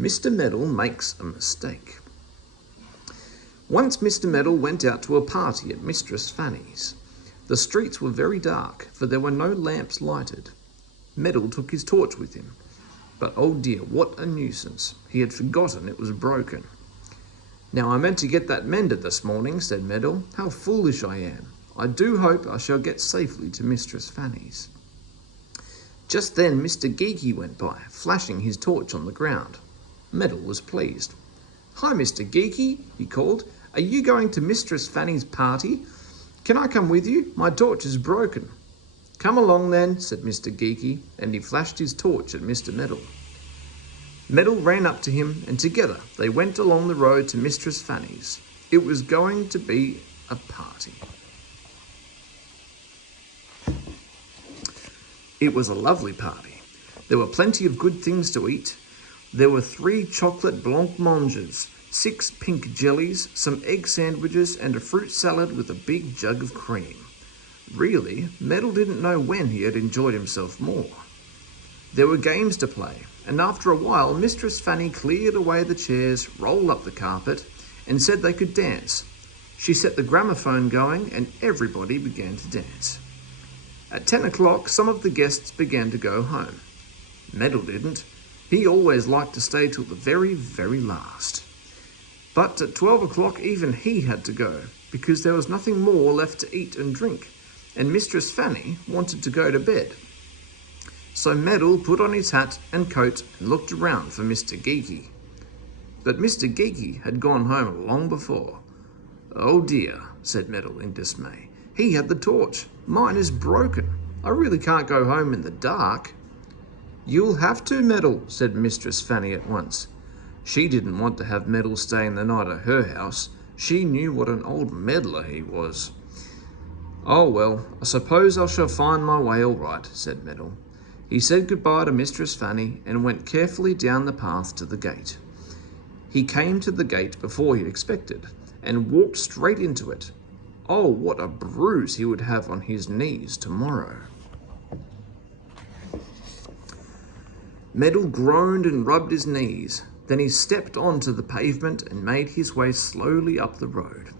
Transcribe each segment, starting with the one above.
Mr. Meddle makes a mistake. Once Mr. Meddle went out to a party at Mistress Fanny's. The streets were very dark, for there were no lamps lighted. Meddle took his torch with him. But oh dear, what a nuisance. He had forgotten it was broken. "Now I meant to get that mended this morning," said Meddle. "How foolish I am. I do hope I shall get safely to Mistress Fanny's." Just then Mr. Geeky went by, flashing his torch on the ground. Meddle was pleased. "Hi, Mr. Geeky," he called. "Are you going to Mistress Fanny's party? Can I come with you? My torch is broken." "Come along then," said Mr. Geeky, and he flashed his torch at Mr. Meddle. Meddle ran up to him, and together they went along the road to Mistress Fanny's. It was going to be a party. It was a lovely party. There were plenty of good things to eat. There were 3 chocolate blancmanges, 6 pink jellies, some egg sandwiches, and a fruit salad with a big jug of cream. Really, Meddle didn't know when he had enjoyed himself more. There were games to play, and after a while Mistress Fanny cleared away the chairs, rolled up the carpet, and said they could dance. She set the gramophone going, and everybody began to dance. At 10 o'clock, some of the guests began to go home. Meddle didn't. He always liked to stay till the very, very last. But at 12 o'clock even he had to go, because there was nothing more left to eat and drink, and Mistress Fanny wanted to go to bed. So Meddle put on his hat and coat and looked around for Mr. Geeky. But Mr. Geeky had gone home long before. "Oh dear," said Meddle in dismay. "He had the torch. Mine is broken. I really can't go home in the dark." "You'll have to, Meddle," said Mistress Fanny at once. She didn't want to have Meddle staying the night at her house. She knew what an old meddler he was. "Oh well, I suppose I shall find my way all right," said Meddle. He said goodbye to Mistress Fanny and went carefully down the path to the gate. He came to the gate before he expected and walked straight into it. Oh, what a bruise he would have on his knees tomorrow. Meddle groaned and rubbed his knees. Then he stepped onto the pavement and made his way slowly up the road.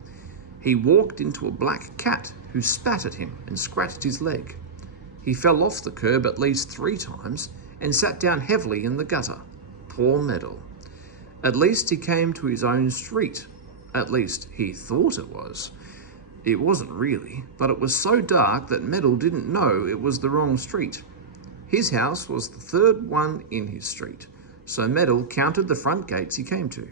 He walked into a black cat who spat at him and scratched his leg. He fell off the curb at least 3 times and sat down heavily in the gutter. Poor Meddle. At least he came to his own street. At least he thought it was. It wasn't really, but it was so dark that Meddle didn't know it was the wrong street. His house was the 3rd one in his street, so Meddle counted the front gates he came to.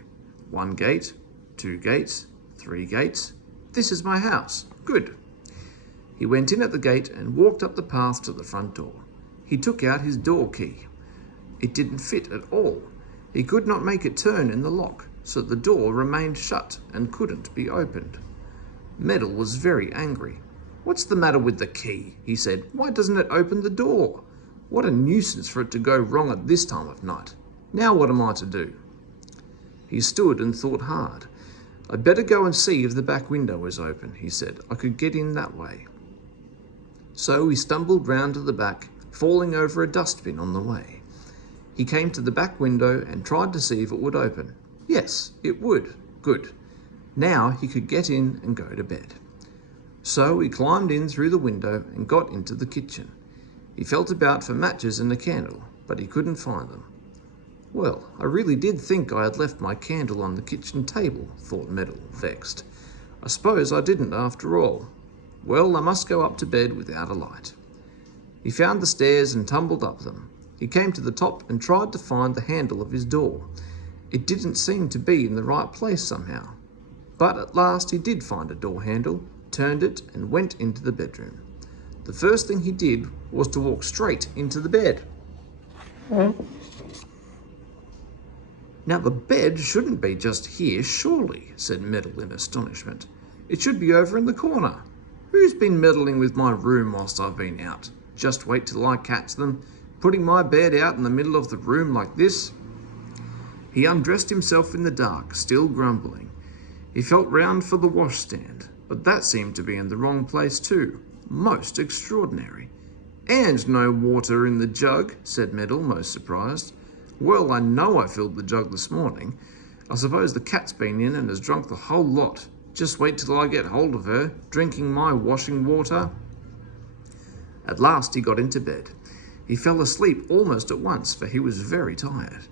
1 gate, 2 gates, 3 gates. This is my house. Good. He went in at the gate and walked up the path to the front door. He took out his door key. It didn't fit at all. He could not make it turn in the lock, so the door remained shut and couldn't be opened. Meddle was very angry. "What's the matter with the key?" he said. "Why doesn't it open the door? What a nuisance for it to go wrong at this time of night. Now what am I to do?" He stood and thought hard. "I'd better go and see if the back window is open," he said. "I could get in that way." So he stumbled round to the back, falling over a dustbin on the way. He came to the back window and tried to see if it would open. Yes, it would. Good. Now he could get in and go to bed. So he climbed in through the window and got into the kitchen. He felt about for matches and a candle, but he couldn't find them. "Well, I really did think I had left my candle on the kitchen table," thought Meddle, vexed. "I suppose I didn't after all. Well, I must go up to bed without a light." He found the stairs and tumbled up them. He came to the top and tried to find the handle of his door. It didn't seem to be in the right place somehow. But at last he did find a door handle, turned it, and went into the bedroom. The first thing he did was to walk straight into the bed. "Now the bed shouldn't be just here, surely," said Meddle in astonishment. "It should be over in the corner. Who's been meddling with my room whilst I've been out? Just wait till I catch them, putting my bed out in the middle of the room like this." He undressed himself in the dark, still grumbling. He felt round for the washstand, but that seemed to be in the wrong place too. Most extraordinary. "And no water in the jug," said Meddle, most surprised. Well, I know I filled the jug this morning. I suppose the cat's been in and has drunk the whole lot. Just wait till I get hold of her, drinking my washing water." At last he got into bed. He fell asleep almost at once, for he was very tired.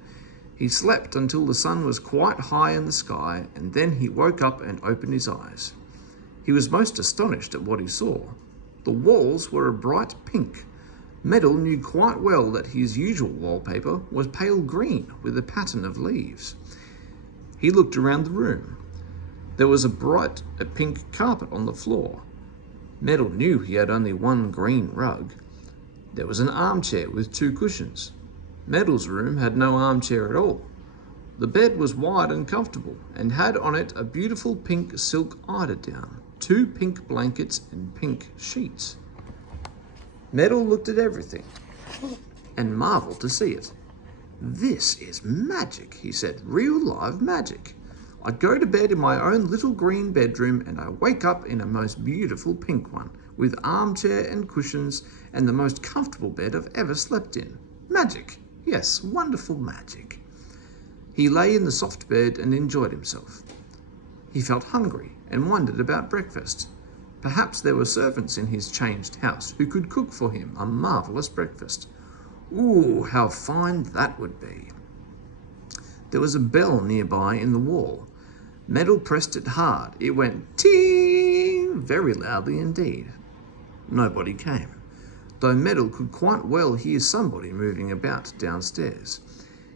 He slept until the sun was quite high in the sky, and then he woke up and opened his eyes. He was most astonished at what he saw. The walls were a bright pink. Meddle knew quite well that his usual wallpaper was pale green with a pattern of leaves. He looked around the room. There was a bright pink carpet on the floor. Meddle knew he had only one green rug. There was an armchair with 2 cushions. Meddle's room had no armchair at all. The bed was wide and comfortable and had on it a beautiful pink silk eiderdown, 2 pink blankets and pink sheets. Meddle looked at everything and marvelled to see it. "This is magic," he said, "real live magic. I go to bed in my own little green bedroom and I wake up in a most beautiful pink one, with armchair and cushions and the most comfortable bed I've ever slept in. Magic, yes, wonderful magic." He lay in the soft bed and enjoyed himself. He felt hungry and wondered about breakfast. Perhaps there were servants in his changed house who could cook for him a marvellous breakfast. Ooh, how fine that would be. There was a bell nearby in the wall. Meddle pressed it hard. It went ting very loudly indeed. Nobody came, though Meddle could quite well hear somebody moving about downstairs.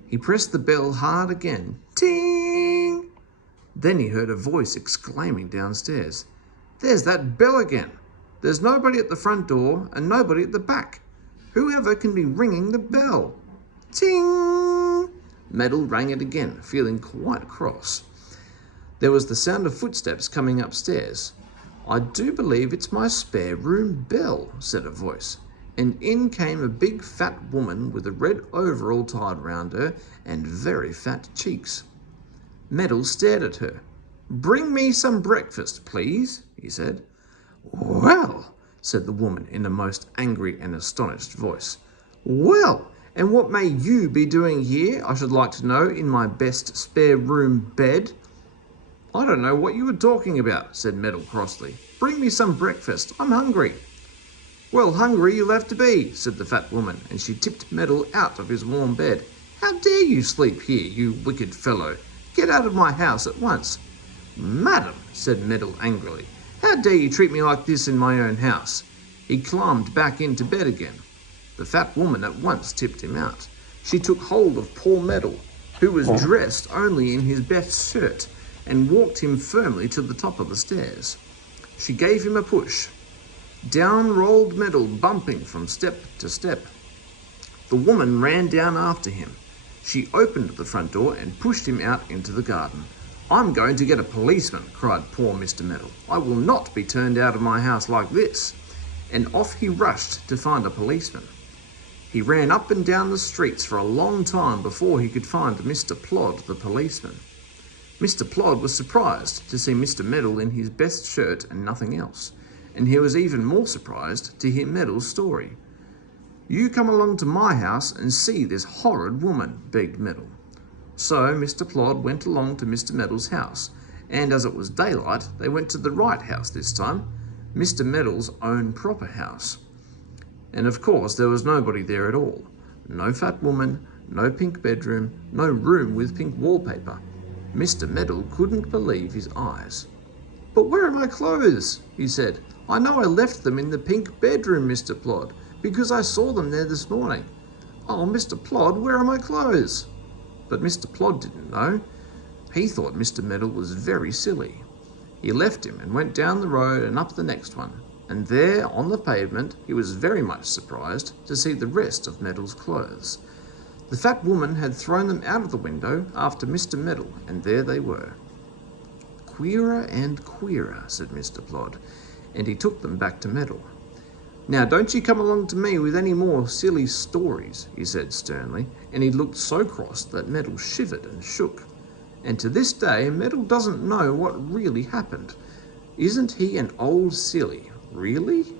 He pressed the bell hard again. Ting! Then he heard a voice exclaiming downstairs, "There's that bell again! There's nobody at the front door and nobody at the back. Whoever can be ringing the bell?" Ting! Meddle rang it again, feeling quite cross. There was the sound of footsteps coming upstairs. "I do believe it's my spare room bell," said a voice, and in came a big fat woman with a red overall tied round her and very fat cheeks. Meddle stared at her. "Bring me some breakfast, please," he said. "Well," said the woman in a most angry and astonished voice. "Well, and what may you be doing here, I should like to know, in my best spare room bed?" "I don't know what you were talking about," said Meddle crossly. "Bring me some breakfast. I'm hungry." "Well, hungry you'll have to be," said the fat woman, and she tipped Meddle out of his warm bed. "How dare you sleep here, you wicked fellow? Get out of my house at once." "Madam," said Meddle angrily, "how dare you treat me like this in my own house?" He climbed back into bed again. The fat woman at once tipped him out. She took hold of poor Meddle, who was dressed only in his best shirt, and walked him firmly to the top of the stairs. She gave him a push. Down rolled Meddle, bumping from step to step. The woman ran down after him. She opened the front door and pushed him out into the garden. "I'm going to get a policeman," cried poor Mr. Meddle. "I will not be turned out of my house like this." And off he rushed to find a policeman. He ran up and down the streets for a long time before he could find Mr. Plod, the policeman. Mr. Plod was surprised to see Mr. Meddle in his best shirt and nothing else, and he was even more surprised to hear Meddle's story. "You come along to my house and see this horrid woman," begged Meddle. So Mr. Plod went along to Mr. Meddle's house, and as it was daylight, they went to the right house this time, Mr. Meddle's own proper house. And of course there was nobody there at all. No fat woman, no pink bedroom, no room with pink wallpaper. Mr. Meddle couldn't believe his eyes. "But where are my clothes?" he said. "I know I left them in the pink bedroom, Mr. Plod, because I saw them there this morning. Oh, Mr. Plod, where are my clothes?" But Mr. Plod didn't know. He thought Mr. Meddle was very silly. He left him and went down the road and up the next one, and there on the pavement he was very much surprised to see the rest of Meddle's clothes. The fat woman had thrown them out of the window after Mr. Meddle, and there they were. "Queerer and queerer," said Mr. Plod, and he took them back to Meddle. "Now don't you come along to me with any more silly stories," he said sternly, and he looked so cross that Meddle shivered and shook. And to this day Meddle doesn't know what really happened. Isn't he an old silly, really?